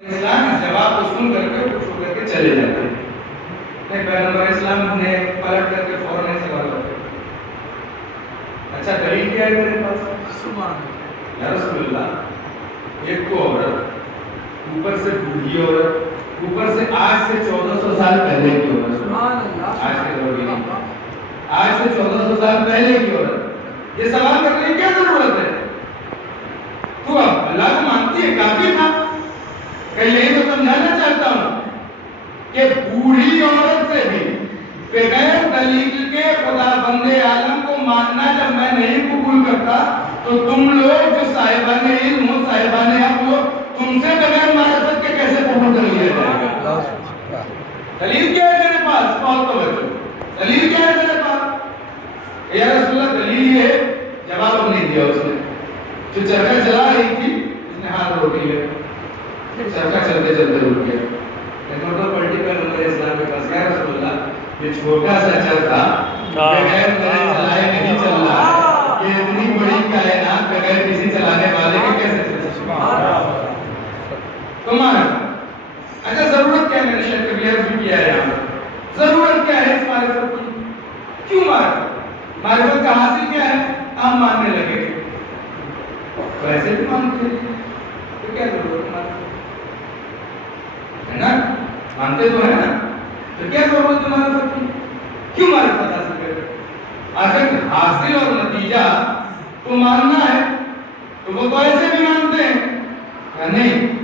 اسلام اس جواب کو سن کر کے خوش ہو کر کے چلے جاتے ہیں. نہیں پیغمبر اسلام نے پلٹ کر کے فوراً سوال کرتے اچھا دلیل کیا ہے میرے پاس؟ سبحان یا رسول اللہ ایک تو عورت اوپر سے بوڑھی عورت اوپر سے آج سے 1400 سال پہلے کی عورت سبحان اللہ آج کے دور کی آج سے 1400 سال پہلے کی عورت یہ سوال کرنے کی کیا ضرورت ہے؟ تو اب اللہ کو مانتی ہے کافی تھا کہ یہی تو سمجھانا چاہتا ہوں کہ بوڑھی عورت سے بھی بغیر دلیل کے خدا بند عالم کو ماننا جب میں نہیں قبول کرتا تو تم لوگ جو صاحبان علم ہو صاحبان حق ہو تم سے بغیر معرفت کے کیسے قبول کر لیا جائے گا؟ دلیل کیا ہے میرے پاس؟ بہت توجہ دلیل کیا ہے میرے پاس؟ یا رسول اللہ دلیل یہ ہے جواب نہیں دیا اس نے جو چرخہ چلا رہی تھی اس نے ہاتھ روک لیا چرخہ چلتے چلتے رک گیا نوٹو پلٹیکل نمبر اسلام کے پاس یا رسول اللہ یہ چھوٹا سا چرخہ بغیر میرے چلائے نہیں چل رہا یہ اتنی بڑی کائنات بغیر کسی چلانے والے کے کیسے چل سکتا تمہارا اچھا ضرورت کیا ہے؟ میں نے شیخ کبھی عرض بھی کیا ہے یہاں ضرورت کیا ہے اس معرفت کی؟ کیوں معرفت کا حاصل کیا ہے؟ ہم ماننے لگے ویسے بھی مانتے ہیں تو کیا ضرورت ہے نا مانتے تو ہے نا تو کیا ضرورت ہے معرفت کی؟ کیوں معرفت حاصل کرے؟ آخر حاصل اور نتیجہ تو ماننا ہے تو وہ تو ایسے بھی مانتے ہیں یا نہیں؟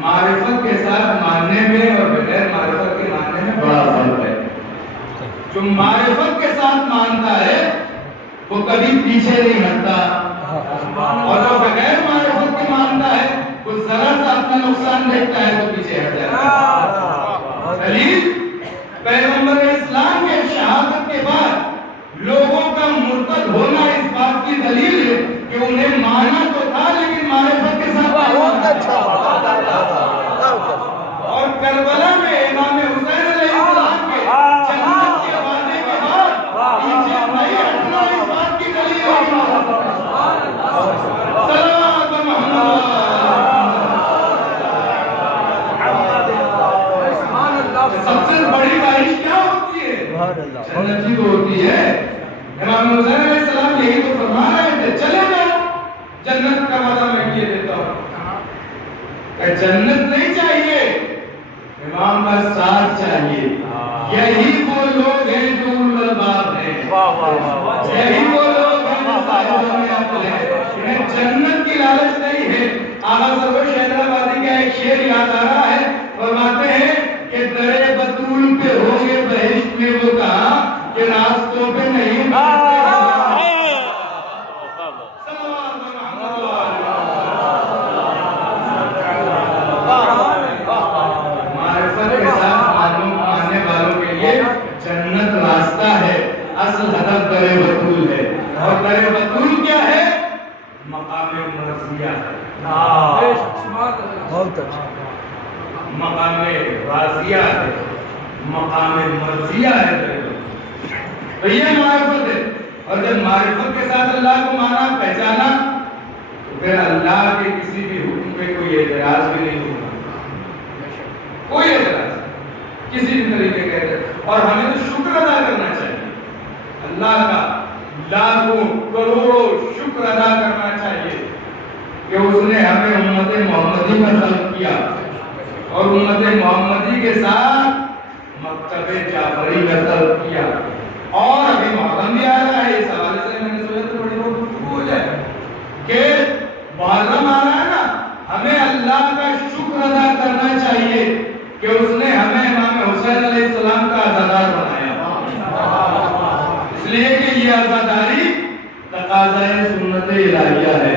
معرفت کے ساتھ ماننے میں اور بغیر معرفت کے ماننے میں بڑا فرق ہے. جو معرفت کے ساتھ مانتا ہے وہ کبھی پیچھے نہیں ہٹتا اور جو بغیر معرفت کے مانتا ہے وہ ذرا سا اپنا نقصان دیکھتا ہے تو پیچھے ہٹ جاتا ہے. دلیل پیغمبر اسلام کے شہادت کے بعد لوگوں کا مرتد ہونا اس بات کی دلیل ہے کہ انہیں مانا تو تھا لیکن معرفت کے ساتھ اور کربلا میں امام حسین علیہ السلام کے جنت کے وعدے کے بعد پیچھے نہیں ہٹنا اس بات کی دلیل ہے. صلوات محمد سب سے بڑی بارش کیا ہوتی ہے؟ جنت ہی تو ہوتی ہے. امام حسین علیہ السلام یہی تو فرما رہے تھے چلے جاؤ جنت کا وعدہ میں کیے دیتا ہوں. کہ جنت نہیں چاہیے امام کا ساتھ چاہیے. یہی وہ لوگ ہیں جو اولو الالباب ہیں. یہی وہ لوگ ہیں جو صاحبان عقل ہیں. انہیں جنت کی لالچ نہیں ہے. آغا سرور حیدرآبادی کا ایک شعر یاد آ رہا ہے فرماتے ہیں کہ در بطول پہ ہوگے بہشت میں وہ کہا کہ راستوں پہ نہیں جنت راستہ ہے. اصل ہدف در بطول ہے اور در بطول کیا ہے؟ مقام مرضیہ ہے. مقام راضیہ ہے مقام مرضیہ ہے. تو یہ معرفت ہے. اور جب معرفت کے ساتھ اللہ کو مانا پہچانا تو پھر اللہ کے کسی بھی حکم پہ کوئی اعتراض بھی نہیں ہوگا. کوئی اعتراض کسی بھی طریقے کے. اور ہمیں تو شکر ادا کرنا چاہیے اللہ کا. لاکھوں کروڑوں شکر ادا کرنا چاہیے کہ اس نے ہمیں امت محمدی میں خلق کیا اور امت محمدی کے ساتھ مکتب جعفری میں خلق کیا. اور ابھی محرم بھی آ رہا ہے. اس حوالے سے میں نے سوچا تو بڑی بہت گفتگو ہو جائے کہ محرم آ رہا ہے نا ہمیں اللہ کا شکر ادا کرنا چاہیے کہ اس نے ہمیں امام حسین علیہ السلام کا عزادار بنایا. اس لیے کہ یہ عزاداری تقاضۂ سنت الہیہ ہے.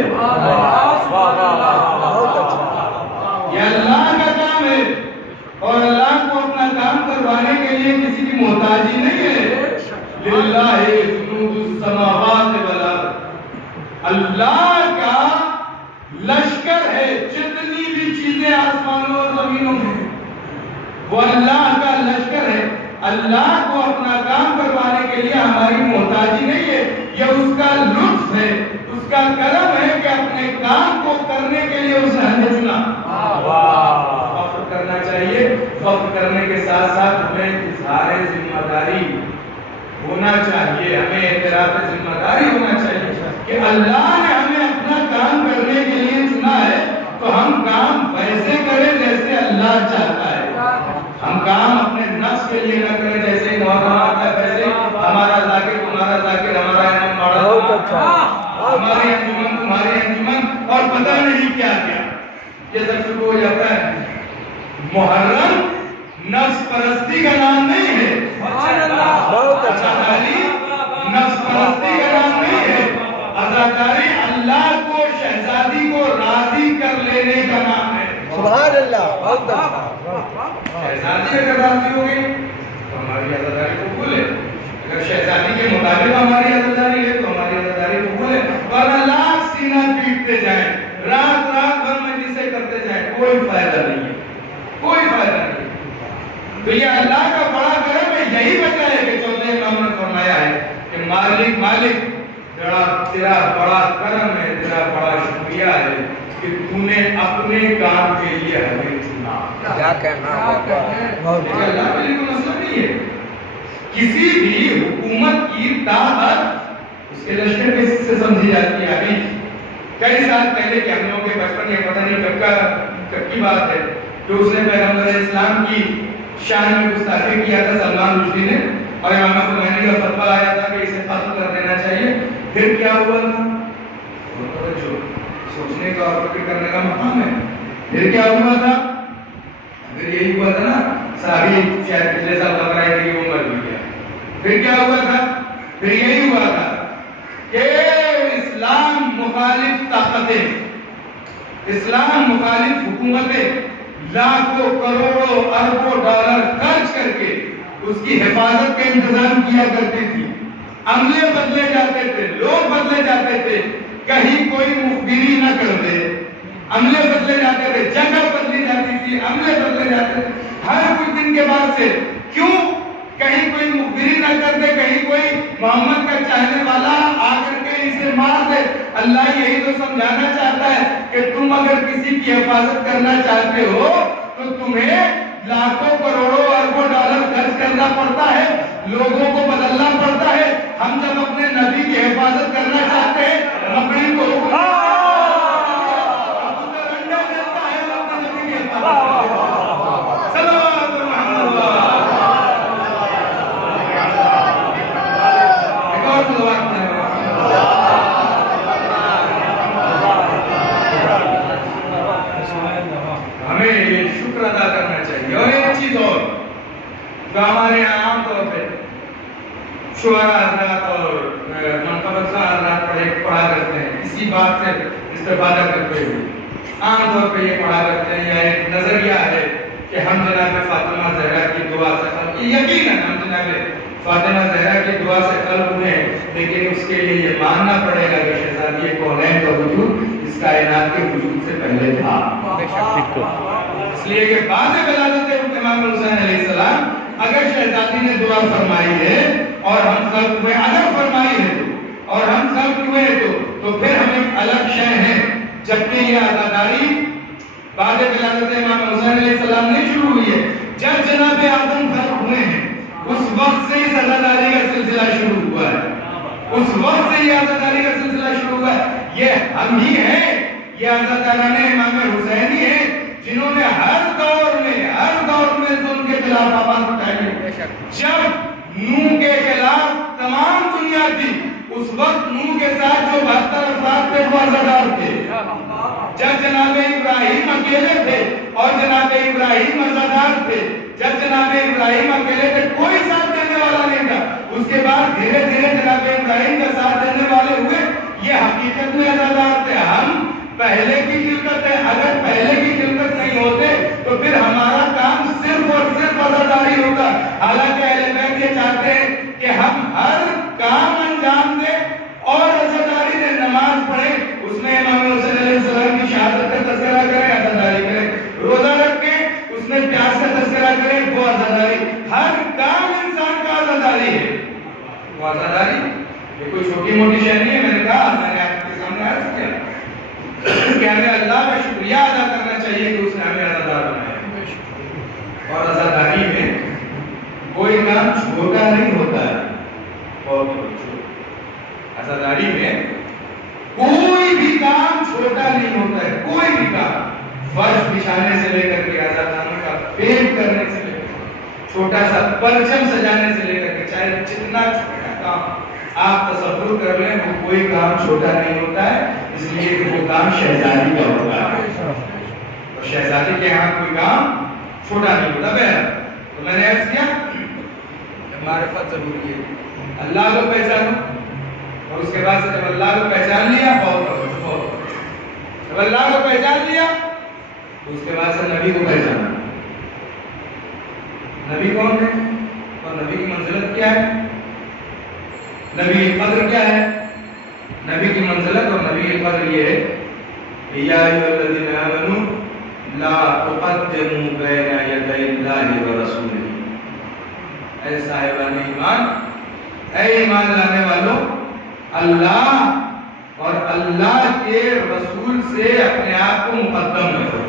یہ اللہ کا کام ہے اور اللہ کو اپنا کام کروانے کے لیے کسی کی محتاجی نہیں ہے. للہ جنود السماوات والارض. اللہ کا لشکر ہے. جتنی بھی چیزیں آسمانوں اور زمینوں میں وہ اللہ کا لشکر ہے. اللہ کو اپنا کام کروانے کے لیے ہماری محتاجی نہیں ہے. یہ اس کا لطف ہے اس کا کرم ہے کہ اپنے کام کو کرنے کے لیے اس نے ہمیں چنا. فخر کرنے کے ساتھ ساتھ ہمیں اظہار ذمہ داری ہونا چاہیے، ہمیں اعتراف ذمہ داری ہونا چاہیے کہ اللہ نے ہمیں اپنا کام کرنے کے لیے چنا ہے تو ہم کام ویسے کریں جیسے اللہ چاہتا ہے. ہم کام اپنے نفس کے لیے نہ کریں جیسے محرم آتا ہے ویسے ہمارا ذاکر تمہارا ذاکر، ہمارا امام ماڑا ہماری انجمن تمہاری انجمن، اور پتہ نہیں کیا کیا. یہ سب شروع ہو جاتا ہے. محرم نفس پرستی کا نام نہیں ہے، عزاداری نفس پرستی کا نام نہیں ہے. عزاداری اللہ کو شہزادی کو راضی کر لینے کا نام ہے. سبحان اللہ. بہت اچھا. شہزادی اگر راضی ہوگی تو ہماری عزاداری قبول ہے. اگر شہزادی کے مطابق ہماری عزاداری ہے تو ہماری عزاداری قبول ہے. ورنہ لاکھ سینہ پیٹتے جائیں، رات رات بھر مجلسیں کرتے جائیں، کوئی فائدہ نہیں ہے، کوئی فائدہ نہیں ہے. تو یہ اللہ کا بڑا کرم ہے. یہی وجہ ہے کہ چودھویں امام نے فرمایا ہے کہ مالک مالک تیرا بڑا کرم ہے، تیرا بڑا شکریہ ہے کہ تو نے اپنے کام کے لیے ہمیں چنا. کیا کہنا ہے. اللہ کے لیے کوئی مسئلہ نہیں ہے. کسی بھی حکومت کی طاقت اس کے لشکر کے سے سمجھی جاتی ہے. ابھی کئی سال پہلے کے ہم لوگوں کے بچپن، یہ پتہ نہیں کب کی بات ہے، کہ اس نے پیغمبر اسلام کی شان میں گستاخی کیا تھا سلمان رشدی نے، اور امام خمینی کا فتویٰ آیا تھا کہ اسے قتل کر دینا چاہیے. پھر کیا ہوا تھا؟ جو سوچنے کا اور فکر کرنے کا مقام ہے. پھر کیا ہوا تھا؟ پھر یہی ہوا تھا نا، صحابی شاید پچھلے سال خبر آئی تھی کہ وہ مر بھی گیا. پھر کیا ہوا تھا؟ پھر یہی ہوا تھا کہ اسلام مخالف طاقتیں، اسلام مخالف حکومتیں لاکھوں کروڑوں اربوں ڈالر خرچ کر کے اس کی حفاظت کا انتظام کیا کرتی تھی. عملے بدلے جاتے تھے، لوگ بدلے جاتے تھے، کہیں کوئی مخبری نہ کر دے. عملے بدلے جاتے تھے، جگہ بدلی جاتی تھی، عملے بدلے جاتے تھے ہر کچھ دن کے بعد سے. کیوں؟ کہیں کوئی مخبری نہ کر دے، کہیں کوئی محمد کا چاہنے والا آ کر کے اسے مار دے. اللہ یہی تو سمجھانا چاہتا ہے کہ تم اگر کسی کی حفاظت کرنا چاہتے ہو تو تمہیں لاکھوں کروڑوں اربوں ڈالر خرچ کرنا پڑتا ہے، لوگوں کو بدلنا پڑتا ہے. ہم جب اپنے نبی کی حفاظت کرنا چاہتے ہیں، مکڑی کو ہمیں یہ شکر ادا کرنا چاہیے. اور ایک چیز اور جو ہمارے یہاں عام طور پہ شعراء حضرات اور منقبت حضرات پڑھا کرتے ہیں، اسی بات سے استفادہ کرتے ہوئے عام طور پہ یہ پڑھا کرتے ہیں، یا ایک نظریہ ہے کہ ہم جناب فاطمہ زہرا کی دعا سے یقیناً ہم جناب فاطمہ زہرا کی دعا سے قلب ہوئے ہیں، لیکن اس کے لیے یہ ماننا پڑے گا کہ شہزادی کونین کا وجود اس کائنات کے وجود سے پہلے تھا. اس لیے کہ بعد ولادت امام حسین علیہ السلام اگر شہزادی نے دعا فرمائی ہے اور ہم سب ہوئے اگر فرمائی ہے اور ہم سب ہوئے تو پھر ہمیں الگ شے ہے. جبکہ یہ عزاداری بعد ولادت امام حسین علیہ السلام نہیں شروع ہوئی ہے. جب جناب آدم خلق ہوئے ہیں اس وقت سے اس عزاداری کا سلسلہ شروع ہوا ہے. اس وقت سے یہ عزاداری کا سلسلہ شروع ہوا ہے. یہ ہم ہی ہیں، یہ عزاداران امام حسینی ہیں جنہوں نے ہر دور میں ظلم کے خلاف آواز اٹھائی. جب نوح کے خلاف تمام دنیا تھی، اس وقت نوح کے ساتھ جو 72 افراد تھے وہ عزادار تھے. جب جناب ابراہیم اکیلے تھے اور جناب ابراہیم عزادار تھے، جب جناب ابراہیم اکیلے تھے کوئی ساتھ دینے والا نہیں تھا. اس کے بعد دھیرے دھیرے جناب ابراہیم کا ساتھ دینے والے ہوئے. یہ حقیقت میں عزادار تھے. ہم پہلے کی خلقت ہے، اگر پہلے کی خلقت نہیں ہوتے تو پھر ہمارا کام صرف اور صرف عزاداری ہوتا. حالانکہ اہل بیت یہ چاہتے ہیں کہ ہم ہر کام انجام دیں اور عزاداری دیں. نماز پڑھیں، اس میں امام حسین علیہ السلام کی شہادت کا تذکرہ کریں، عزاداری کریں. روزہ رکھیں، اس میں پیاس کا تذکرہ کریں، وہ عزاداری. ہر کام انسان کا عزاداری ہے. وہ عزاداری یہ کوئی چھوٹی موٹی شے نہیں ہے. میں نے کہا، میں نے آپ کے سامنے عرض کیا کہ ہمیں اللہ کا شکریہ ادا کرنا چاہیے کہ اس نے ہمیں عزادار بنایا. اور کام چھوٹا نہیں ہوتا ہے. عزاداری میں کوئی بھی کام چھوٹا نہیں ہوتا ہے. کوئی بھی کام فرش بچھانے سے لے کر کے عزاداری کا پینٹ کرنے سے لے کر چھوٹا سا پرچم سجانے سے لے کر کے چاہے جتنا چھوٹا کام آپ تصور کر لیں وہ کوئی کام چھوٹا نہیں ہوتا ہے. اس لیے کہ وہ کام شہزادی کا ہوتا ہے اور شہزادی کے یہاں کوئی کام چھوٹا نہیں ہوتا. بہر تو میں نے عرض کیا معرفت ضروری ہے. اللہ کو پہچانو اور اس کے بعد سے جب اللہ کو پہچان لیا جب اللہ کو پہچان لیا تو اس کے بعد سے نبی کو پہچانا. نبی کون ہے اور نبی کی منزلت کیا ہے, نبی کی قدر کیا ہے. نبی کی منزلت اور نبی کی قدر یہ ہے کہ یا ایھا الذین آمنوا لا تقدموا بین یدی اللہ ورسولہ. اے صاحبان ایمان, اے ایمان لانے والوں, اللہ اور اللہ کے رسول سے اپنے آپ کو مقدم نہ کرو.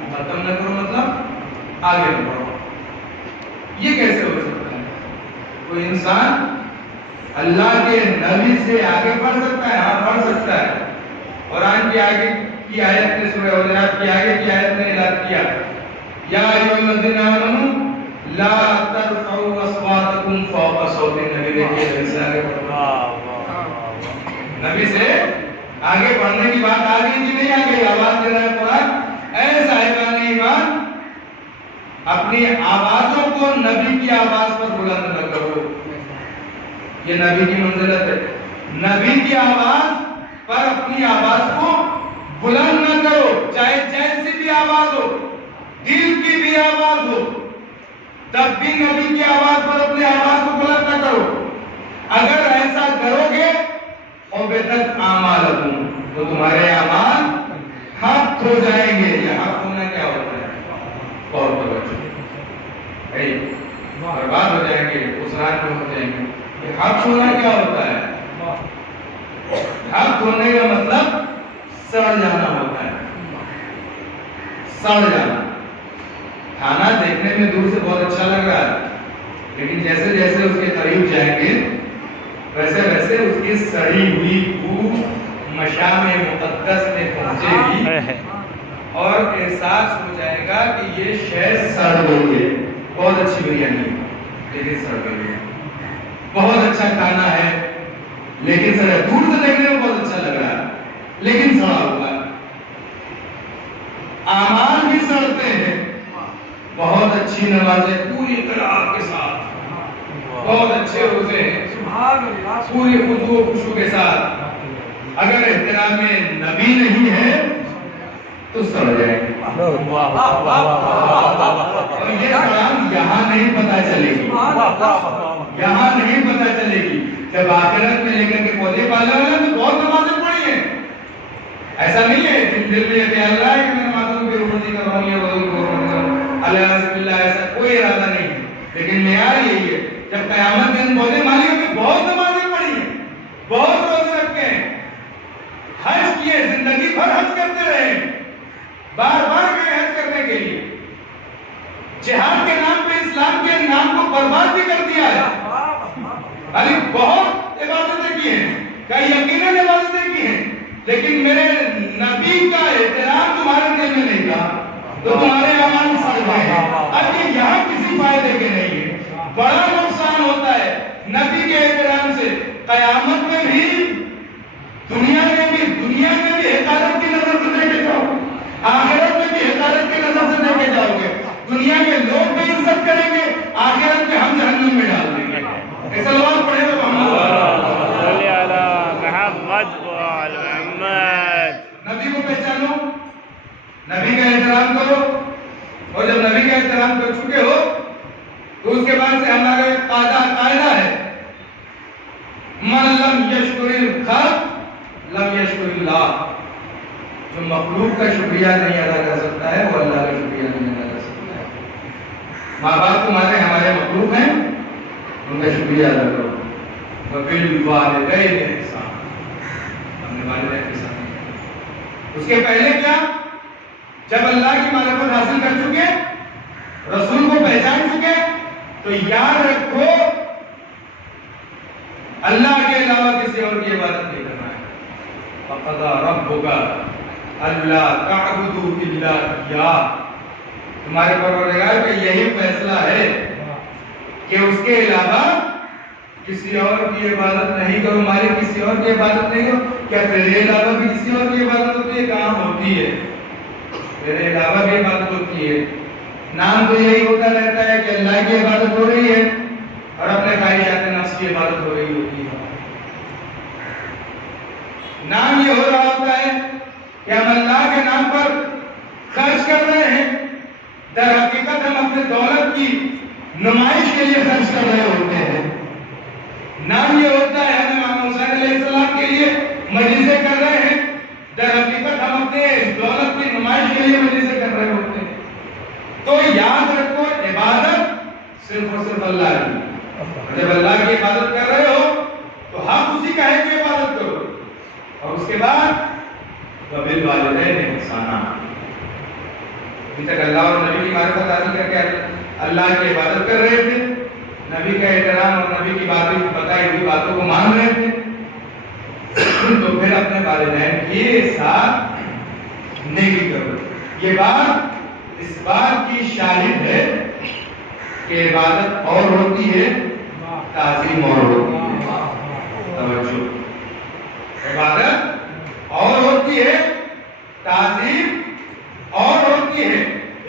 مقدم نہ کرو مطلب آگے نہ بڑھو. یہ کیسے ہو سکتا ہے؟ کوئی انسان اللہ کے نبی سے آگے بڑھ سکتا ہے؟ ہاں بڑھ سکتا ہے. قرآن کی آگے کی آیت نے سورہ حجرات کی آگے کی آیت نے اعلان کیا یا ایھا الذین آمنوا لا ترفعوا اصواتکم فوق صوت النبی. دیکھیے سے آگے بڑھو. نبی سے آگے بڑھنے کی بات آ گئی کہ نہیں آ گئی؟ آواز دے رہا ہے قرآن, اے صاحبان ایمان اپنی آوازوں کو نبی کی آواز پر بلند نہ کرو. یہ نبی کی منزلت ہے. نبی کی آواز پر اپنی آواز کو بلند نہ کرو, چاہے جیسی بھی آواز ہو, دل کی بھی آواز ہو, تب بھی نبی کی آواز پر اپنی آواز کو بلند نہ کرو. اگر ایسا کرو گے عبدت اعمالکم تو تمہارے اعمال حق ہو جائیں گے. یہ حق ہونا کیا ہوتا ہے؟ اور برباد ہو جائیں گے, خسران میں ہو جائیں گے. یہ حق ہونا کیا ہوتا ہے؟ حق ہونے کا مطلب سڑ جانا ہوتا ہے. سڑ جانا. کھانا دیکھنے میں دور سے بہت اچھا لگ رہا ہے, لیکن جیسے جیسے اس کے قریب جائیں گے ویسے ویسے اس کی سڑی ہوئی بو مشام مقدس میں پہنچے گی اور احساس ہو جائے گا کہ یہ شے سڑ گئی ہے. بہت اچھی بریانی لیکن سڑ گئی ہے. بہت اچھا کھانا ہے لیکن سڑا, دور سے دیکھنے میں بہت اچھا لگ رہا ہے لیکن سڑا ہوا ہے. اعمال بھی سڑتے ہیں. بہت اچھی نمازیں پوری قرآن کے ساتھ, بہت اچھے روزے ہیں پوری خضوع و خشوع کے ساتھ, اگر احترام نبی نہیں ہے تو سڑ جائیں گے. اور یہ سلام یہاں نہیں پتہ چلے گی, یہاں نہیں پتہ چلے گی. جب آخرت میں لے کر کے پودے پالنے والا تو بہت نمازیں پڑھی ہیں. ایسا نہیں ہے دل میں یہ خیال رہا ہے کہ میں نمازوں کی روزی کر رہا ہوں یا وضو کر رہا ہوں, الحمد للہ, ایسا کوئی ارادہ نہیں ہے. لیکن معیار یہی ہے جب قیامت کے دن پودے مالی ہوگی بہت نمازیں پڑھی ہیں, بہت روزے رکھے ہیں, حج کیے, زندگی بھر حج کرتے رہے, بار بار گئے حج کرنے کے لیے, جہاد کے نام پہ اسلام کے نام کو برباد بھی کر دیا ہے. ابھی بہت عبادتیں کی ہیں, کئی یقیناً عبادتیں کی ہیں, لیکن میرے نبی کا احترام تمہارے دل میں نہیں تھا تو تمہارے اعمال سڑ گئے. اب یہ یہاں کسی فائدے کے نہیں ہے. بڑا نقصان ہوتا ہے نبی کے احترام سے. قیامت میں بھی دنیا میں بھی حقارت کی نظر سے دیکھے جاؤ, آخرت میں بھی حقارت کی نظر سے دیکھے جاؤ گے. دنیا میں لوگ بھی عزت کریں گے, آخرت میں ہم جہنم میں ڈال دیں گے. ایسا لوگ پڑھے تو نبی کو پہچانو, نبی کا احترام کرو, اور جب نبی کا احترام کر چکے ہو تو اس کے بعد سے ہمارا ایک قاعدہ ہے, من لم یشکر الخلق لم یشکر اللہ. جو مخلوق کا شکریہ نہیں ادا کر سکتا ہے وہ اللہ کا شکریہ نہیں ادا کر سکتا ہے. ماں باپ تمہارے ہمارے مخلوق ہیں, ان کا شکریہ ادا کرو. وبالوالدین احسانا, ہم نے والدین کے ساتھ. اس کے پہلے کیا, جب اللہ کی معرفت حاصل کر چکے, رسول کو پہچان چکے, تو یاد رکھو اللہ کے علاوہ کسی اور کی عبادت نہیں کرنا ہے. فَقَضَىٰ رَبُّكَ أَلَّا تَعْبُدُوا إِلَّا إِيَّاهُ. تمہارے پروردگار کا یہی فیصلہ ہے کہ اس کے علاوہ کسی اور کی عبادت نہیں کرو. مالک کسی اور کی عبادت نہیں کرو. کیا تیرے علاوہ بھی کسی اور کی عبادت ہوتی ہے؟ کہاں ہوتی ہے؟ تیرے علاوہ بھی عبادت ہوتی ہے. نام تو یہی ہوتا رہتا ہے کہ اللہ کی عبادت ہو رہی ہے اور اپنے خواہشات نفس کی عبادت ہو رہی ہوتی ہے. نام یہ ہو رہا ہوتا ہے کہ ہم اللہ کے نام پر خرچ کر رہے ہیں، در حقیقت ہم اپنے دولت کی نمائش کے لیے خرچ کر رہے ہوتے ہیں. نام یہ ہوتا ہے ہم امام حسین علیہ السلام کے لیے مجلسیں کر رہے ہیں، در حقیقت ہم اپنے دولت کی نمائش کے لیے مجلسیں کر رہے ہوتے ہیں. تو یاد رکھو عبادت صرف اور صرف اللہ کی. جب اللہ کی عبادت کر رہے ہو تو ہم اسی کا ہے کہ عبادت کرو. اور اس کے بعد وَبِالْوَالِدَيْنِ إِحْسَانًا. ابھی تک اللہ اور نبی کی معرفت حاصل کر کے اللہ کی عبادت کر رہے تھے، نبی کا احترام اور نبی کی باتیں بتائی ہوئی باتوں کو مان رہے تھے، تو پھر اپنے والدین کے ساتھ نیکی کرو. یہ بات اس بات کی شاہد ہے کہ عبادت اور ہوتی ہے، تعظیم اور ہوتی ہے. توجہ، عبادت اور ہوتی ہے، تعظیم اور ہوتی ہے.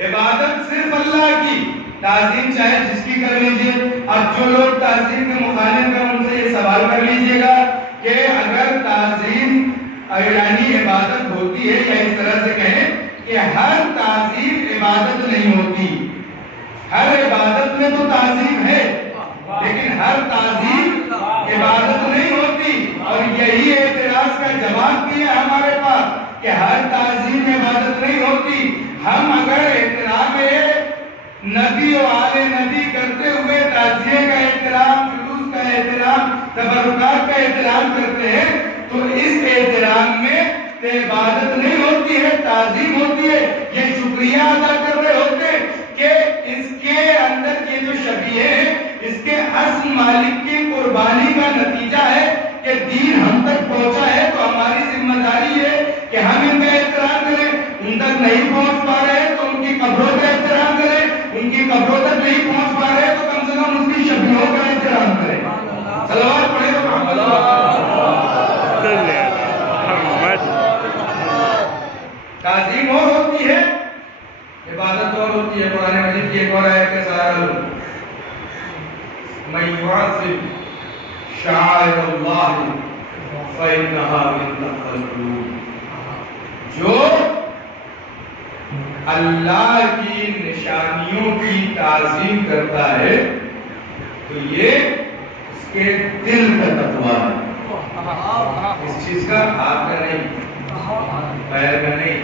عبادت صرف اللہ کی، تعظیم چاہے جس کی کر لیجئے. اب جو لوگ تعظیم کے مخالف ہیں ان سے یہ سوال کر لیجئے گا کہ اگر تعظیم یعنی عبادت ہوتی ہے، یا اس طرح سے کہیں کہ ہر تعظیم عبادت نہیں ہوتی. ہر عبادت میں تو تعظیم ہے لیکن ہر تعظیم عبادت نہیں ہوتی. اور یہی اعتراض کا جواب بھی ہے ہمارے پاس کہ ہر تعظیم عبادت نہیں ہوتی. ہم اگر احترام نبی و آل نبی کرتے ہوئے تعزیے کا احترام، جلوس کا احترام، تبرکات کا احترام کرتے ہیں تو اس احترام میں عبادت نہیں ہوتی ہے، تعظیم ہوتی ہے. یہ شکریہ ادا کر رہے ہوتے کہ اس کے اندر یہ جو شبیہ ہے اس کے اصل مالک کی قربانی کا نتیجہ ہے کہ دین ہم تک پہنچا ہے. تو ہماری ذمہ داری ہے کہ ہم ان کا احترام کریں. ان تک نہیں پہنچ پا رہے تو ان کی قبروں کا احترام کریں. ان کی قبروں تک نہیں پہنچ پا رہے تو کم سے کم اس کی شبیہوں کا احترام کریں. صلوات پڑھیں تو محمد تعظیم اور ہوتی ہے، عبادت اور ہوتی ہے. قرآن مجید کی ایک اور آیت کے ساتھ مَن يُعَظِّمْ شَعَائِرَ اللَّهِ فَإِنَّهَا مِن تَقْوَى الْقُلُوبِ. جو اللہ کی نشانیوں کی تعظیم کرتا ہے تو یہ اس کے دل کا تقویٰ ہے. اس چیز کا ہاتھ کا نہیں، پیر کا نہیں،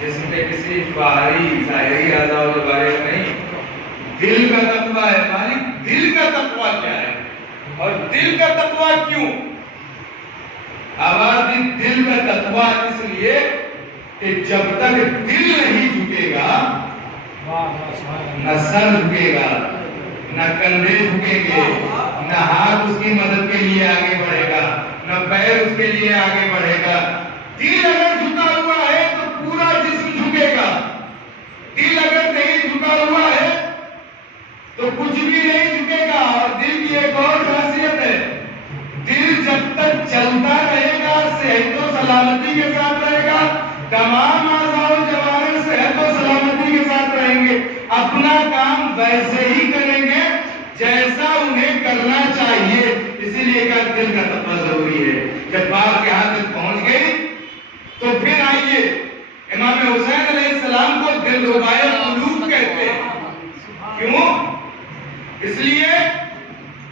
جسم کے کسی باہری ظاہری اعضاء و جوارح کا نہیں، دل کا تقویٰ ہے. مالک دل کا تقویٰ کیا ہے اور دل کا تقویٰ کیوں؟ آواز دی دل کا تقویٰ اس لیے کہ جب تک دل نہیں جھکے گا نہ سر جھکے گا، نہ کندھے جھکیں گے، نہ ہاتھ اس کی مدد کے لیے آگے بڑھے گا، نہ پیر اس کے لیے آگے بڑھے گا. دل اگر جھکا ہوا ہے تو پورا جسم جھکے گا. دل اگر نہیں جھکا ہوا ہے تو کچھ بھی نہیں جھکے گا. اور دل کی ایک اور خاصیت ہے، دل جب تک چلتا رہے گا صحت و سلامتی کے ساتھ رہے گا، تمام اعضاء و جوارح صحت و سلامتی کے ساتھ رہیں گے، اپنا کام ویسے ہی کریں گے جیسا انہیں کرنا چاہیے. اسی لیے کہ دل کا تقویٰ ضروری ہے. جب بات یہاں تک پہنچ گئی تو پھر آئیے امام حسین علیہ السلام کو دلربائے قلوب کہتے ہیں. کیوں؟ اس لیے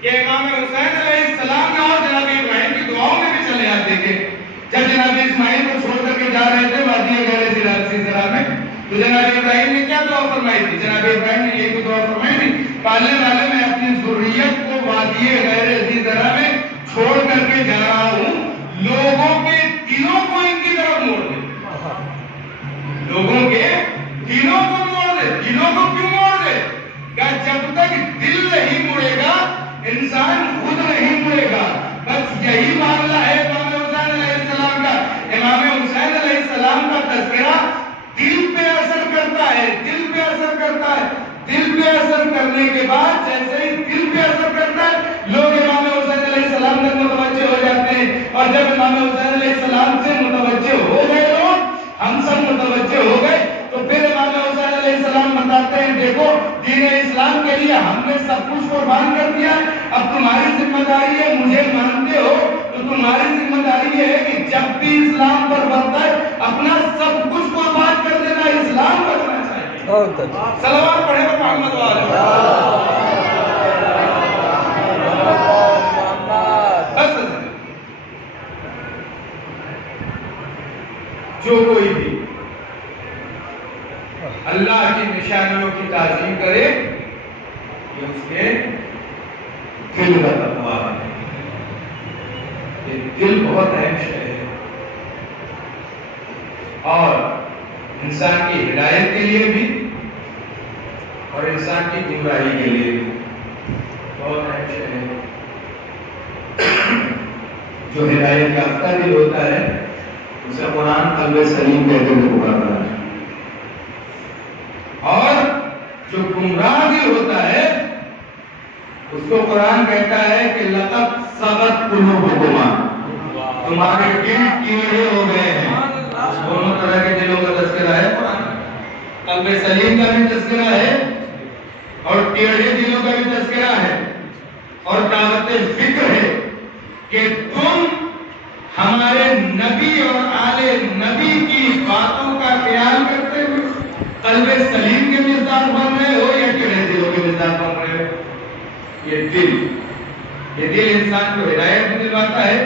کہ امام حسین علیہ السلام نے اور جناب ابراہیم کی دعاؤں میں بھی چلے آپ دیکھیں. جب جناب اسماعیل کو چھوڑ کر کے جا رہے تھے وادی غیر سیرا میں تو جناب ابراہیم نے کیا دعا فرمائی تھی؟ جناب ابراہیم نے یہ دعا فرمائی تھی، پالنے والے میں اپنی ذریت کو وادی غیر سیرا میں چھوڑ کر کے جا رہا ہوں، لوگوں کے دلوں کو ان کی طرف موڑ دے. لوگوں کے دلوں کو موڑ دے. دلوں کو کیوں موڑ دے؟ کہ جب تک دل انسان خود نہیں مڑے گا. بس یہی معاملہ ہے امام حسین علیہ السلام کا. امام حسین علیہ السلام کا تذکرہ دل پہ اثر کرتا ہے, دل پہ اثر کرتا ہے. دل پہ اثر کرنے کے بعد جیسے ہی دل پہ اثر کرتا ہے لوگ امام حسین علیہ السلام تک متوجہ ہو جاتے ہیں. اور جب امام حسین علیہ السلام سے متوجہ ہو گئے لوگ, ہم سب متوجہ ہو گئے, تو پھر امام حسین علیہ السلام بتاتے ہیں دیکھو دین اسلام کے لیے ہم نے سب کچھ قربان کر دیا, اب تمہاری ذمہ داری ہے, مجھے مانتے ہو تو تمہاری ذمہ داری یہ ہے کہ جب بھی اسلام پر بڑھتا ہے اپنا سب کچھ قربان کر دینا, اسلام بچنا چاہیے. صلوات پڑھے تو محمد بس. جو کوئی بھی اللہ کی نشانیوں کی تعظیم کرے یہ اس کے دل کا تقویٰ ہے. یہ دل بہت اہم شے ہے اور انسان کی ہدایت کے لیے بھی اور انسان کی گمراہی کے لیے بھی بہت اہم شے ہے. جو ہدایت یافتہ دل ہوتا ہے اسے قرآن قلب سلیم کہتے ہوئے پکارتا ہے, اور جو گمراہ دل ہوتا ہے اس کو قرآن کہتا ہے کہ لقد سغت قلوبکما, تمہارے دل ٹیڑھے ہو گئے ہیں. دونوں طرح کے دلوں کا تذکرہ ہے قرآن. قلب سلیم کا بھی تذکرہ ہے اور ٹیڑھے دلوں کا بھی تذکرہ ہے, اور دعوت فکر ہے کہ تم ہمارے نبی اور آل نبی کی باتوں کا خیال کرتے ہوئے قلب سلیم کے مزدار بن رہے ہو یا ٹیڑھے دلوں کے مزدار بن رہے ہو. یہ دل انسان کو ہدایت بھی دلواتا ہے,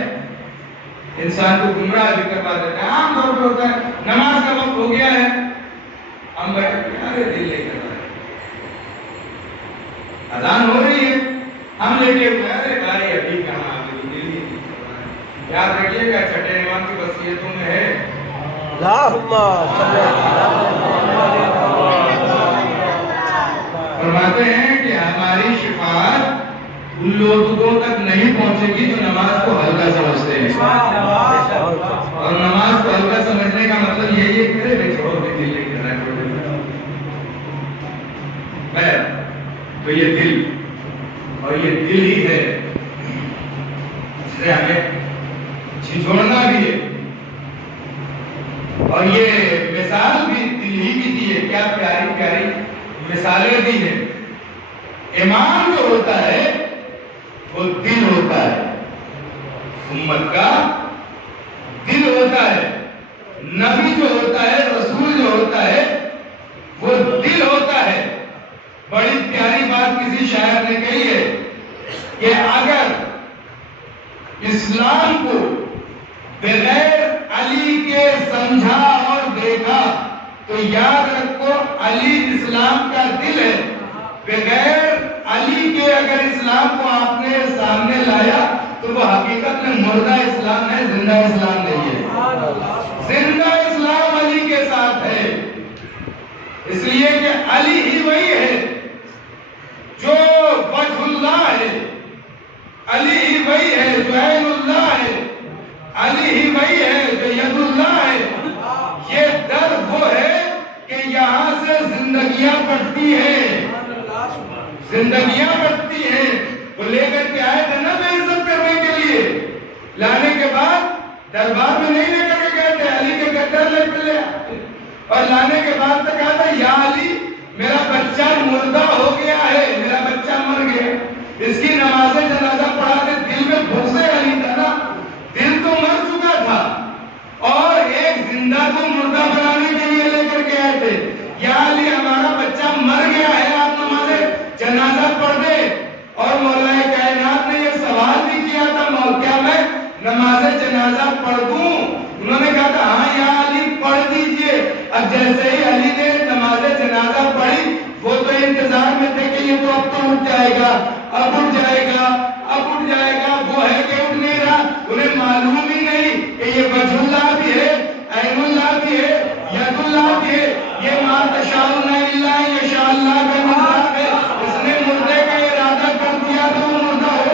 انسان کو گمراہ بھی کروا دیتا ہے. عام طور پر ہوتا ہے نماز کا وقت ہو گیا ہے, ہم بیٹھے ارے دل نہیں کر رہا ہے, اذان ہو رہی ہے ہم لیٹے ہوئے ارے بھائی ابھی کہاں آ گئی, دل نہیں کر رہا ہے. یاد رکھیے گا چھٹے امام کی وصیتوں میں ہے فرماتے ہیں کہ ہماری شفاعت ان لوگوں تک نہیں پہنچے گی جو نماز کو ہلکا سمجھتے ہیں, اور نماز کو ہلکا سمجھنے کا مطلب یہی ہے کہ بھائی چھوڑو بھی دل نہیں کر رہا ہے. تو یہ دل, اور یہ دل ہی ہے جسے ہمیں جھنجھوڑنا بھی ہے, اور یہ مثال بھی دل ہی کی دی ہے. کیا پیاری پیاری مثالیں دی ہیں. امام جو ہوتا ہے وہ دل ہوتا ہے, امت کا دل ہوتا ہے. نبی جو ہوتا ہے, رسول جو ہوتا ہے وہ دل ہوتا ہے. بڑی پیاری بات کسی شاعر نے کہی ہے کہ اگر اسلام کو بغیر علی کے سمجھا اور دیکھا تو یاد رکھو علی اسلام کا دل ہے. بغیر علی کے اگر اسلام کو آپ نے سامنے لایا تو وہ حقیقت میں مردہ اسلام ہے, زندہ اسلام نہیں ہے. زندہ اسلام علی کے ساتھ ہے, اس لیے کہ علی ہی وہی ہے جو وجہ اللہ ہے, علی ہی وہی ہے جو عین اللہ ہے, علی ہی وہی ہے جو ید اللہ ہے. یہ در وہ ہے کہ یہاں سے زندگیاں بڑھتی ہیں, زندگیاں بڑھتی ہیں. وہ لے کر کے آئے تھے نا بے عزت کرنے کے لیے, لانے کے بعد دربار میں نہیں لے کر کے گئے تھے, علی کے گدر لے کے لے آتے, اور لانے کے بعد تو کہا تھا یا علی میرا بچہ مردہ ہو گیا ہے, میرا بچہ مر گیا. اس کی نماز جنازہ پڑھا کے دل میں گھسے علی تھا نا, دل تو مر چکا تھا اور ایک زندہ کو مردہ بنانے کے لیے لے کر کے آئے تھے. یا علی ہمارا بچہ مر گیا ہے, آپ نماز جنازہ پڑھ دے. اور مولا کائنات نے یہ سوال بھی کیا تھا کیا میں نماز جنازہ پڑھ دوں؟ انہوں نے کہا تھا ہاں یا علی پڑھ دیجئے. اب جیسے ہی علی نے نماز جنازہ پڑھی وہ تو انتظار میں تھے کہ یہ تو اب تو اٹھ جائے گا, اب اٹھ جائے گا, اب اٹھ جائے گا. وہ ہے کہ اٹھ نہیں رہا, انہیں معلوم ہی نہیں کہ یہ وجہ اللہ بھی ہے, عین اللہ بھی ہے, ید اللہ بھی ہے. یہ ما تشاءون الا ان یشاء اللہ کا مطلب ہے. اس نے مردے کا ارادہ کر دیا تو وہ مردہ ہو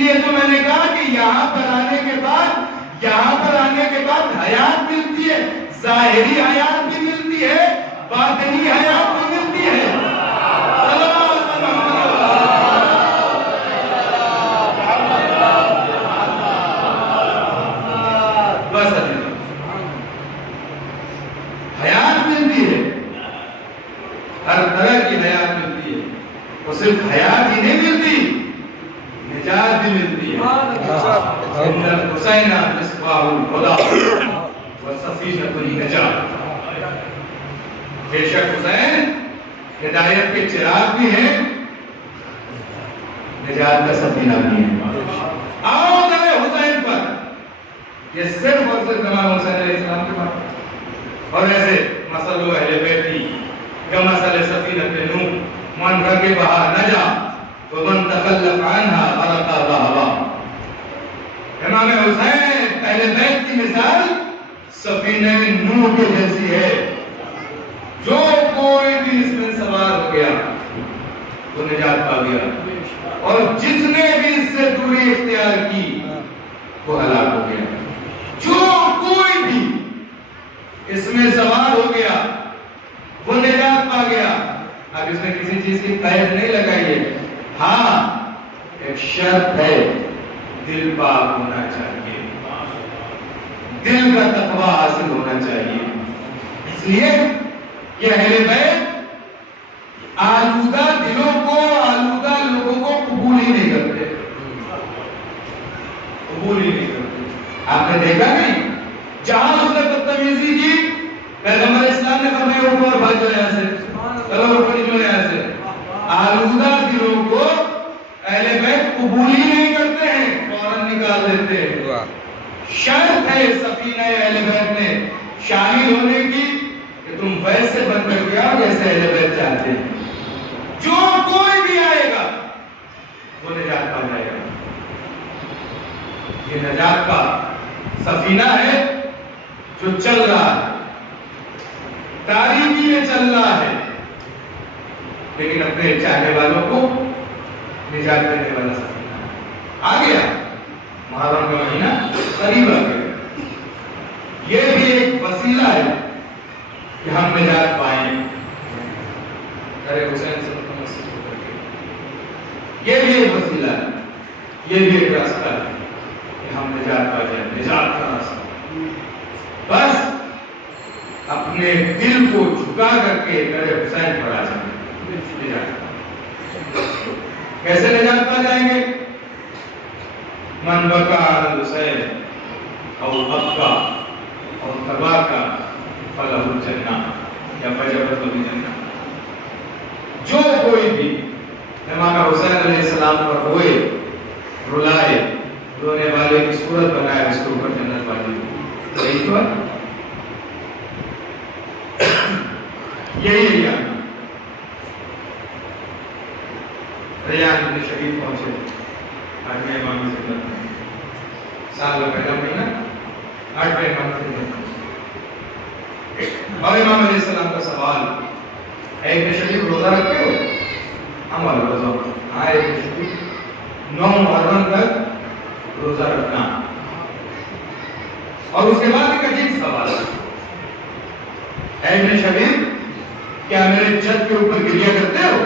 لیے تو میں نے کہا کہ یہاں پر آنے کے بعد حیات ملتی ہے، ظاہری حیات بھی ملتی ہے، باطنی حیات بھی ملتی ہے۔ بس حیات ملتی ہے، ہر طرح کی حیات ملتی ہے، اور صرف حیات ہی نہیں ملتی، نجات بھی ملتی ہے۔ ان الحسین مصباح الہدی وسفینۃ النجات، بے شک حسین ہدایت کے چراغ بھی ہیں، نجات کا سفینہ بھی ہے۔ آؤ ذرا حسین پر، یہ صرف اور صرف امام حسین علیہ السلام کے بات، اور ایسے مسئلہ اہل بیتی کمثل سفینۃ نوح من رکبها نجا ومن تخلف عنها غرق ذهبا۔ امام حسین اہل بیت کی مثال سفینہ نوح کے جیسی ہے، جو کوئی بھی اس میں سوار ہو گیا وہ نجات پا گیا، اور جس نے بھی اس سے دوری اختیار کی وہ ہلاک ہو گیا۔ جو کوئی بھی اس میں سوار ہو گیا وہ نجات پا گیا۔ اب اس میں کسی چیز کی قید نہیں لگائی ہے، ہاں ایک شرط ہے، دل پاک ہونا چاہیے، دل کا تقوی حاصل ہونا چاہیے۔ اس لیے یہ اہل بیت آلودہ دلوں کو، آلودہ لوگوں کو قبول ہی نہیں کرتے، قبول ہی نہیں کرتے۔ آپ نے دیکھا نہیں، جہاں اس نے بدتمیزی کی، پیغمبر اسلام نے فرمایا اٹھو اور بھاگ جاؤ یہاں سے، چلو اٹھو نکلو یہاں سے۔ آلودہ دلوں کو اہل بیت قبول ہی نہیں کرتے ہیں، فوراً نکال دیتے ہیں۔ شرط ہے سفینہ اہل بیت میں شامل ہونے کی کہ تم ویسے بن کر کے آؤ جیسے اہل بیت چاہتے ہیں۔ جو کوئی بھی آئے گا وہ نجات پا جائے گا۔ یہ نجات کا سفینہ ہے جو چل رہا ہے، تاریکی میں چل رہا ہے، لیکن اپنے چاہنے والوں کو نجات دینے والا سفینہ آ گیا۔ محرم کا مہینہ قریب آ گیا، یہ بھی ایک وسیلہ ہے کہ ہم نجات پائیں۔ ارے حسین سے متمسک ہو کر کے، یہ بھی ایک وسیلہ ہے، یہ بھی ایک راستہ ہے کہ ہم نجات پا جائیں، نجات کا راستہ۔ بس اپنے دل کو جھکا کر کے میرے حسین پر آ جائیں، کیسے نجات پا جائیں گے؟ من بکا علی الحسین او بکا او تباکا فلہ الجنہ یا فجبت الجنہ۔ جو کوئی بھی امام حسین علیہ السلام پر روئے، رلائے، رونے والے کی صورت بنائے، اس کے اوپر جنت والی یہی تو ہے، یہی ہے۔ ریان بن شریف پہنچے، آٹھویں امام سے جنت میں، سال کا پہلا مہینہ، آٹھویں امام سے جنت میں۔ اور امام علیہ السلام کا سوال، اے ابن شریف روزہ رکھتے ہو؟ ہم والا روزہ، ہاں ابن شریف 9 محرم تک روزہ رکھنا۔ اور اس کے بعد ایک عجیب سوال، اے ابن شریف کیا میرے چھت کے اوپر گریا کرتے ہو؟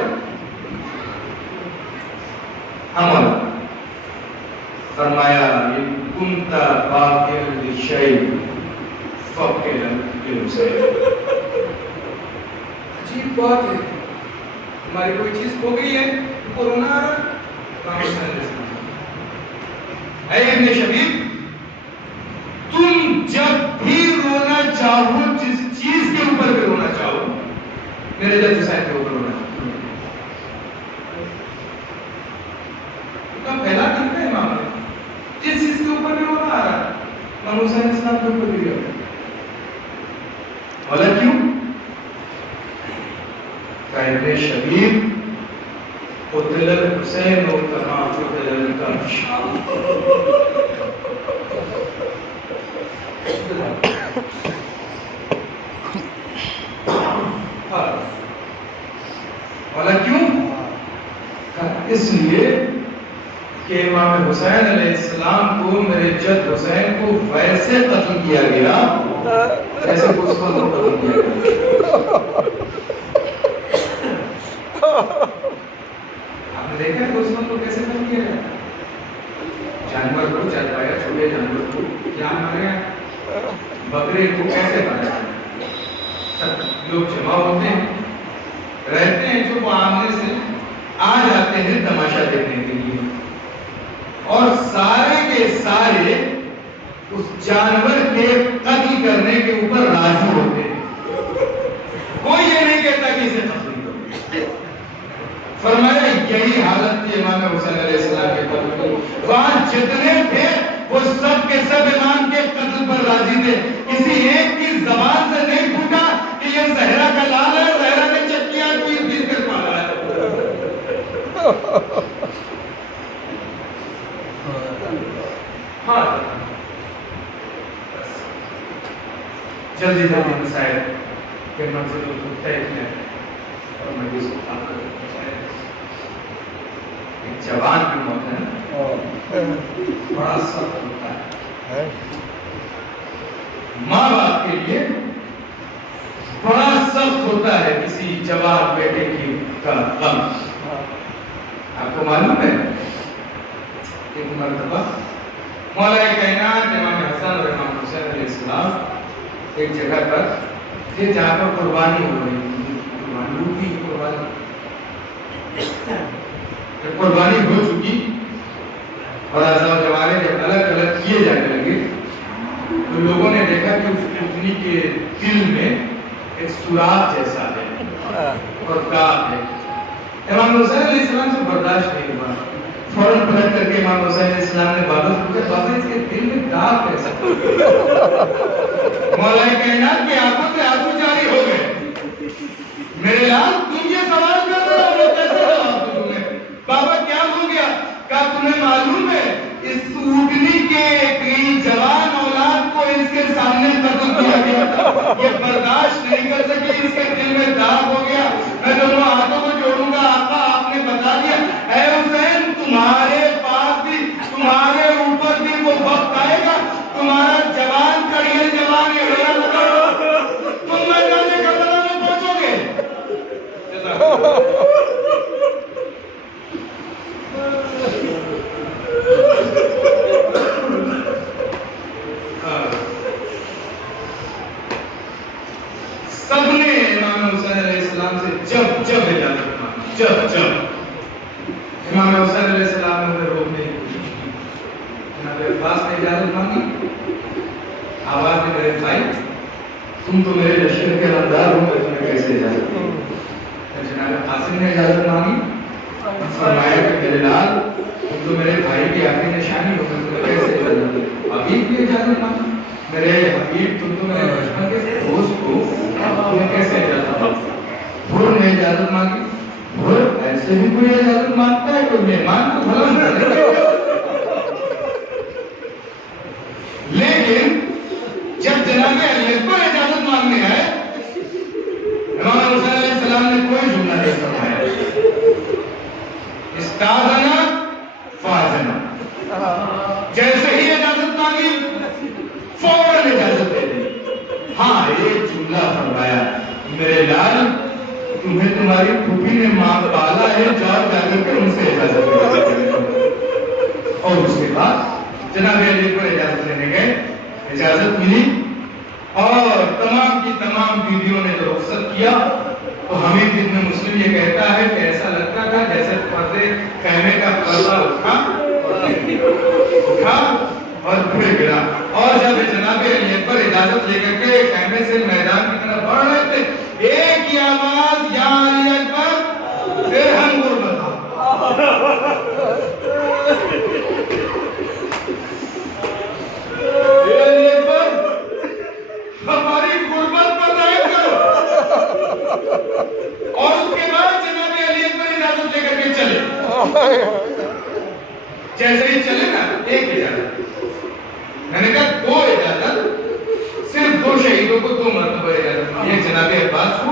ہم فرمایا ان کنت باقر للشیء فقر للحسین۔ عجیب بات ہے، ہماری کوئی چیز کھو گئی ہے تو رونا آ رہا ہے۔ اے ابن شبیب، تم جب بھی رونا چاہو، جس چیز کے اوپر بھی رونا چاہو، میرے جد حسین کے اوپر رونا چاہو۔ پہلا طریقہ امام ہے، جس چیز کے اوپر بھی رونا آ رہا ہے، امام حسین اسلام کے اوپر بھی رونا۔ بولا کیوں؟ ابن شبیب قتل الحسین کما قتل الکبش۔ بولا کیوں؟ اس لیے کہ کہ امام حسین علیہ السلام کو میرے جد حسین کو ویسے قتل کیا گیا جیسے گسمن کو قتل کیا گیا. آپ نے دیکھا گسمن کو کیسے قتل کیا گیا؟ جانور کو چروایا چھوٹے جانور کو کیا مارا، بکرے کو کیسے مارا. لوگ جمع ہوتے ہیں، رہتے ہیں، جو آمنے سے آ جاتے ہیں تماشا دیکھنے کے لیے، اور سارے کے سارے اس جانور کے قتل کرنے کے اوپر راضی ہوتے ہیں. کوئی یہ نہیں کہتا کہ اسے قتل کرو. فرمایا یہی حالت تھی امام حسین علیہ السلام کے قتل کی. وہاں جتنے تھے وہ سب کے سب امام کے قتل پر راضی تھے. کسی ایک کی زبان سے نہیں پھوٹا کہ یہ زہرا کا لال ہے، زہرا نے چکیاں پیس کر مارا ہے. ہاں جلدی جلدی مسائل کے منزل کو طے کیا اور میں اس کو آپ کو ایک جوان کی موت ہے بڑا سخت ہوتا ہے. ماں باپ کے لیے بڑا سخت ہوتا ہے کسی جوان بیٹے کی کا غم. آپ کو معلوم ہے ایک مرتبہ مولا کائنات امام حسن اور امام حسین علیہ السلام ایک جگہ پر تھے جہاں پر قربانی ہو رہی تھی. قربانی ہو چکی اور اعضاء جوارے جب الگ الگ کیے جانے لگے تو لوگوں نے دیکھا کہ اس اٹھنی کے دل میں ایک سوراخ جیسا ہے اور داغ ہے. امام حسین علیہ السلام سے برداشت نہیں ہوا. فوراً پلٹ کر کے امام حسین علیہ السلام نے بابا سے پوچھا بابا اس کے دل میں داغ کیسا؟ مولا کائنات کی آنکھوں سے آنسو جاری ہو گئے. میرے لال تم یہ سوال کر رہے ہو میں کیسے جواب دوں تمہیں؟ بابا کیا ہو گیا؟ کہا تمہیں معلوم ہے اس اونٹنی کے ایک جوان اولاد کو اس کے سامنے قتل کیا گیا. یہ برداشت نہیں کر سکے، اس کے دل میں داغ ہو گیا. میں دونوں ہاتھوں کو جوڑوں گا. آقا آپ نے بتا دیا اے حسین تمہارے پاس بھی تمہارے اوپر بھی وہ وقت آئے گا تمہارا جوان کڑیے جوان یہ ہونا لگا تم میدان کربلا میں پہنچو گے. سب نے امام حسین علیہ السلام سے جب اجازت مانگی. جب امام حسین علیہ السلام نے انہیں روکنے کی کوشش کی. جناب عباس نے اجازت مانگی. آواز میں میرے بھائی تم تو میرے لشکر کے رمدار ہو، میں تمہیں کیسے اجازت دوں؟ جناب قاسم نے اجازت مانگی. فرمایا کہ میرے لال تم تو میرے بھائی کی آخری نشانی ہو، میں تمہیں کیسے اجازت دوں؟ حبیب کی اجازت مانگی. میرے حبیب تم تو میرے بچپن کے دوست کو، تمہیں کیسے اجازت دوں؟ بھور نے اجازت مانگی. بھور ایسے بھی کوئی اجازت مانگتا ہے؟ کوئی مہمان کو بھلا نہیں. لیکن جب جناب علی اکبر اجازت مانگنے آئے امام حسین علیہ السلام نے کوئی جملہ نہیں فرمایا. استاذنا فاذنا. جیسے ہی اجازت مانگی فوراً اجازت دے دی. ہاں ایک جملہ فرمایا میرے لال تمہیں تمہاری پھوپھی نے ماں پالا ہے، جاؤ جا کر کے ان سے اجازت دے. اور اس کے بعد جناب علی پر اجازت لینے گئے. اجازت ملی اور تمام کی تمام بیویوں نے جو رخصت کیا تو حمید ابن مسلم یہ کہتا ہے کہ ایسا لگتا تھا جیسے پردے خیمے کا پردہ اٹھا اور پھر گرا. اور جب جناب علی پر اجازت لے کر کے خیمے سے میدان کی طرف بڑھ رہے تھے ایک ہی آواز یا علی اکبر پھر ہم غربت. ہماری غربت بتائیں کرو. اور اس کے بعد جناب علی اکبر اجازت لے کر کے چلے. جیسے ہی چلے نا ایک اجازت، میں نے کہا دو اجازت، صرف دو شہیدوں کو دو مرتبہ اجازت، ایک جناب عباس کو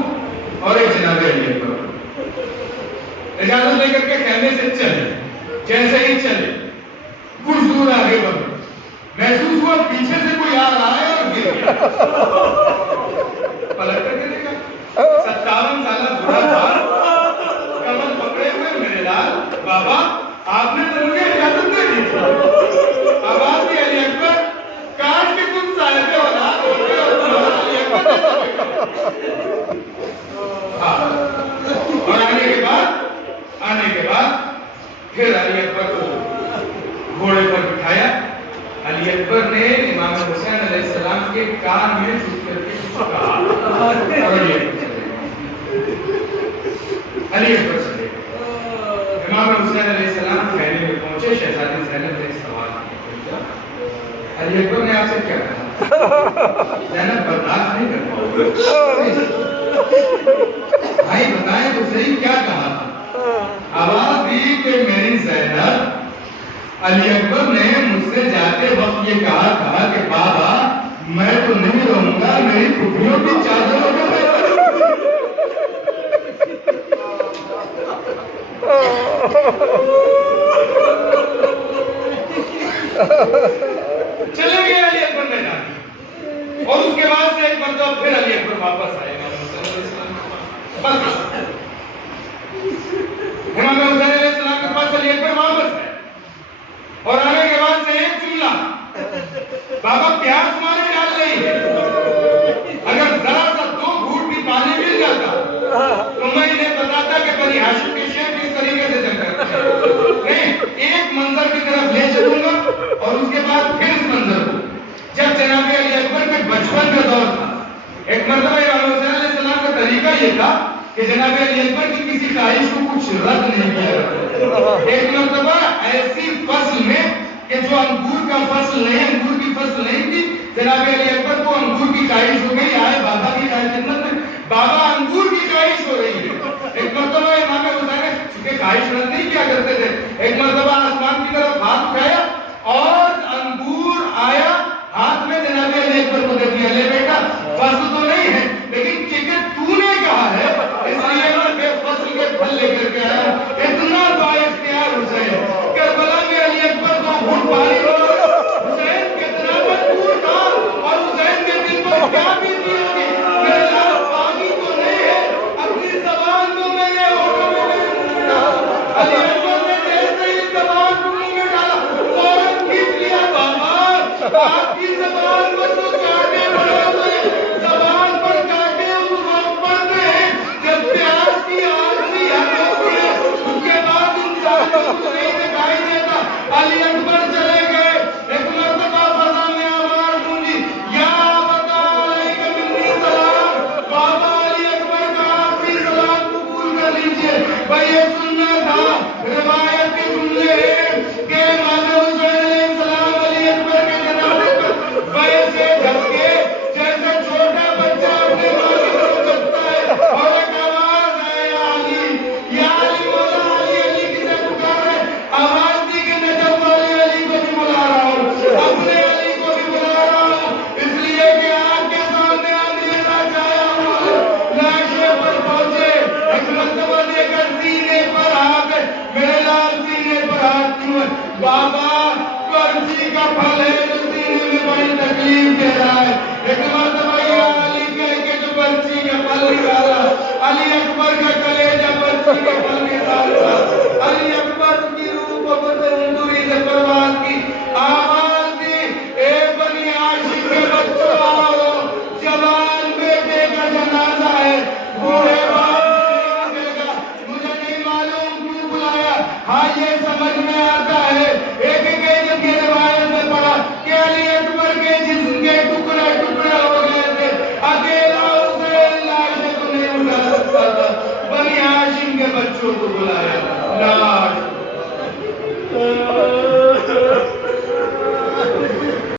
اور ایک جناب علی اکبر کو. اجازت لے کر کے خیمے سے چلے. جیسے ہی چلے ہوا پیچھے سے کوئی آ رہا ہے اور گر گیا. پلٹ کر کے دیکھا 57 سالہ بوڑھا تھا, کمر پکڑے ہوئے, میرے لال بابا آپ نے تو مجھے اجازت دے دی تھی. آواز دی علی اکبر, کاش کہ تم صاحب اولاد ہوتے اور تمہارا علی اکبر. اور آنے کے بعد پھر علی اکبر کو گھوڑے پر بٹھایا. علی اکبر نے امام حسین علیہ السلام کے کان میں چھپ کر کے کچھ کہا اور علی اکبر چلے. امام حسین علیہ السلام خیمے میں پہنچے. شہزادی زینب نے سوال کیا, علی اکبر نے آپ سے کیا کہا؟ زینب برداشت نہیں کر پاؤ. بھائی بتائیں تو صحیح کیا کہا تھا؟ آواز دی کہ میری زینب, علی اکبر نے مجھ سے جاتے وقت یہ کہا تھا کہ بابا میں تو نہیں رہوں گا, میری پھپھیوں کی چادروں میں چلے گئے علی اکبر میدان. اور اس کے بعد سے ایک مرتبہ پھر علی اکبر واپس آئے. امام حسین علیہ السلام کے پاس علی اکبر واپس ہے اور آنے کے بعد سے ایک جملہ, بابا پیاس تمہارے ڈال رہی ہے, اگر ذرا سا 2 گھوٹ بھی پانی مل جاتا تو میں انہیں بتاتا کہ بنی ہاشم کے شیخ کس طریقے سے جنگ کرتے ہیں. نہیں, ایک منظر کی طرف لے چلوں گا اور اس کے بعد پھر اس منظر کو, جب جناب علی اکبر کے بچپن کا دور تھا. ایک مرتبہ امام حسین علیہ السلام کا طریقہ یہ تھا کہ جناب علی اکبر کی کسی خواہش کو کچھ رد نہیں کیا. ایک مرتبہ ایسی فصل میں کہ جو انگور کا فصل نہیں, انگور کی فصل نہیں تھی, جناب علی اکبر کو انگور کی خواہش ہو گئی. آئے بابا کی خدمت میں, بابا انگور کی خواہش ہو رہی ہے. ایک مرتبہ امام حسین چونکہ خواہش رد نہیں کیا کرتے تھے, ایک مرتبہ آسمان کی طرف ہاتھ اٹھایا اور انگور آیا ہاتھ میں, جناب علی اکبر کو دے دیا. لے بیٹا, فصل تو نہیں ہے لیکن چکن تو نے کہا ہے اس لیے میں بے فصل کے پھل لے کر کے آیا. اتنا با اختیار حسین, کربلا میں علی اکبر کو گھٹ پانی ہو. حسین کتنا مجبور تھا اور حسین کے دل پر کیا بیتی ہوگی. میرے لال پانی تو نہیں ہے, اپنی زبان کو میں نے ہونٹوں میں نہیں ڈالا. علی اکبر نے جیسے ہی زبان کو منہ میں ڈالا فوراً کھینچ لیا. بابا آپ کی زبان پر تو کاٹے پڑے ہوئے, زبان پر کاٹے اس وقت پڑتے ہیں جب پیاس کی آخری حد ہوتی ہے, اس کے بعد انسان کو کچھ نہیں دکھائی دیتا. علی اکبر چلے گئے. ایک مرتبہ فضا میں آواز گونجی, یا بتا علیک منی سلام. بابا علی اکبر کا آخری سلام قبول کر لیجئے. بھائی یہ سننا تھا, روایت کے جملے ہیں کہ امام حسین علیہ السلام علی اکبر کے جنازے پر ویسے جھپکے جیسے چھوٹا بچہ اپنے ماں کی طرف جھپتا ہے اور ایک آواز ہے, یا علی, یا علی, مولا علی, علی کسے پکار رہے. آواز دی کہ نجف والے علی کو بھی بلا رہا ہوں, اپنے علی کو بھی بلا رہا ہوں, اس لیے کہ آگ کے سامنے اندھیرا چھایا ہوا ہے. لاشے پر پہنچے, ایک مرتبہ دے کر سینے پر ہاتھ, میرے لال سینے پر ہاتھ کیوں ہے. بابا کرچی کا پھل ہے جو سینے میں بڑی تکلیف دے رہا ہے. ایک مرتبہ یا علی کہہ کے جو کرچی کا پھل نکالا, علی اکبر کا کلیجہ کرچی کے پھل کے ساتھ تھا. علی اکبر کی روح کو بندوری سے پرواز کی. آواز دی, اے بنی ہاشم کے بچوں آؤ, جوان بیٹے کا جنازہ ہے, بوڑھے باپ مجھے نہیں معلوم کیوں بلایا. ہاں یہ سمجھ میں آتا ہے, ایک ایک کی روایت میں پڑھا کہ علی اکبر کے جسم کے ٹکڑے ٹکڑے ہو گئے تھے, اکیلا حسین لاش کو نہیں اٹھا سکتا تھا, بنی ہاشم کے بچوں کو بلایا. لاش